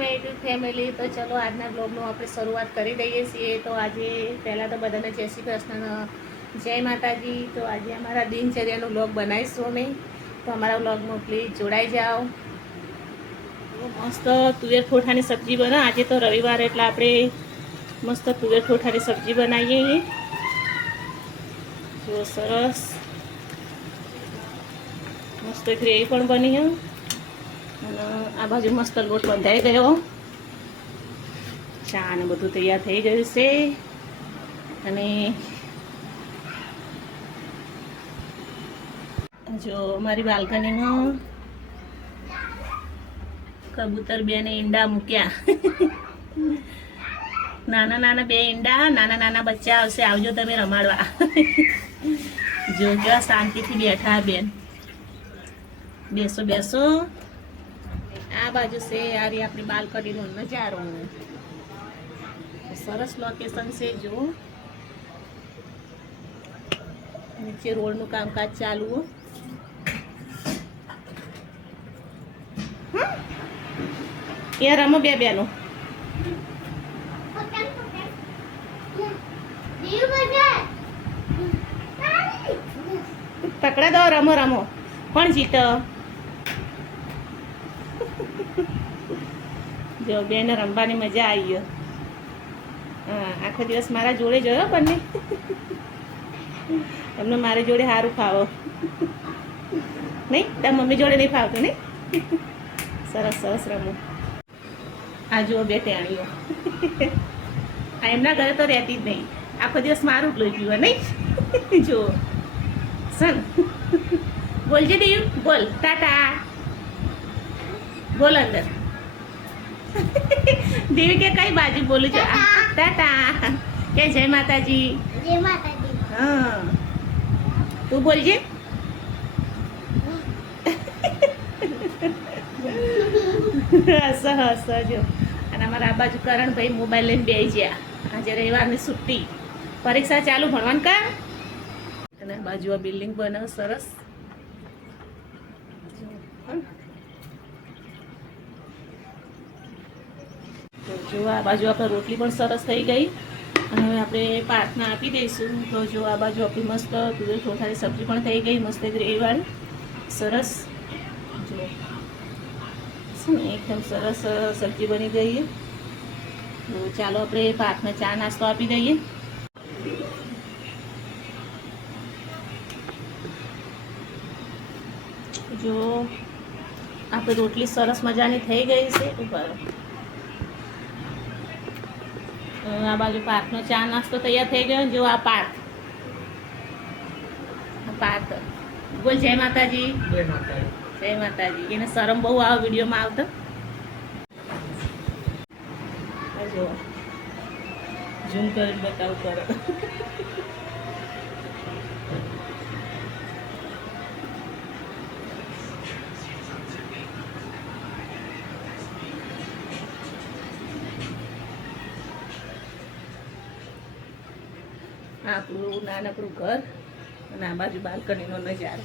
My YouTube family, તો ચલો આજના બ્લોગનું આપણે શરૂઆત કરી દઈએ છીએ. તો આજે પહેલાં તો બધાને જય શ્રી કૃષ્ણ, જય માતાજી. તો આજે અમારા દિનચર્યાનો બ્લોગ બનાવીશું અમે, તો અમારા બ્લોગમાં પ્લીઝ જોડાઈ જાઓ. મસ્ત તુવેર ઠોઠાની સબ્જી બના. આજે તો રવિવાર એટલે આપણે મસ્ત તુવેર ઠોઠાની સબ્જી બનાવીએ. જો સરસ મસ્ત ગ્રેવી પણ બની અને આ બાજુ મસ્ત લોટ બંધાઈ ગયો. ચા ને બધું તૈયાર થઈ ગયું છે. અને જો અમારી બાલ્કનીમાં કબૂતર બેને ઈંડા મૂક્યા. નાના નાના બે ઈંડા, નાના નાના બચ્ચા આવશે, આવજો તમે રમાડવા. જો કેવા શાંતિથી બેઠા બેન. બેસો બેસો. આ બાજુ છે આ રહી આપણી બાલ્કનીનો નજારો. સરસ લોકેશન છે. જો નીચે રોડનું કામકાજ ચાલુ. એ રમો બે બેનો. પકડા દો, રમો રમો. કોણ જીતો? જો બેને રમવાની મજા આવી ગયો. હા, આખો દિવસ મારા જોડે જોયો બંને. તમને મારી જોડે સારું ફાવો નહીં? તાર મમ્મી જોડે નહીં ફાવતું નહીં? સરસ સરસ રમો. આ જુઓ બે ટેણીઓ. આ એમના ઘરે તો રહેતી જ નહીં. આખો દિવસ મારું જ લોહી પીવા નહીં. જુઓ સન. બોલજે દીવ, બોલ ટાટા. બોલ અંદર. દેવી કે કઈ બાજુ બોલું છું? ટાટા કે જય માતાજી. જય માતાજી. હા, તું બોલજે. હસ હસ જો. અને અમારા આ બાજુ કરણભાઈ મોબાઈલ લઈને બેસી ગયા. આજે રવિવારની છુટ્ટી, પરીક્ષા ચાલુ, ભણવાનું કા. અને આ બાજુ આ બિલ્ડિંગ બનાવ સરસ. જો આ બાજુ આપણે રોટલી પણ સરસ થઈ ગઈ. અને હવે આપણે પ્રાર્થના આપી દઈશું. તો જો આ બાજુ આપણી મસ્ત તુવેર ઠોઠાની સબ્જી પણ થઈ ગઈ, મસ્ત ગ્રેવીવાળી સરસ. જો એકદમ સરસ સબ્જી બની ગઈ. તો ચાલો આપણે પ્રાર્થના ચા નાસ્તો આપી દઈએ. જો આપણે રોટલી સરસ મજાની થઈ ગઈ છે. ઉપર આ બાજુ પાર્થનો ચા નાસ્તો તૈયાર થઈ ગયો. જો આ પાર્થ બોલ જય માતાજી. જય માતાજી. જય માતાજી. એને શરમ બહુ આવે વિડીયોમાં આવતો. જો ઝૂમ કરી બતાવું કરો. આપણું નાનકડું ઘર અને આ બાજુ બાલ્કનીનો નજારો.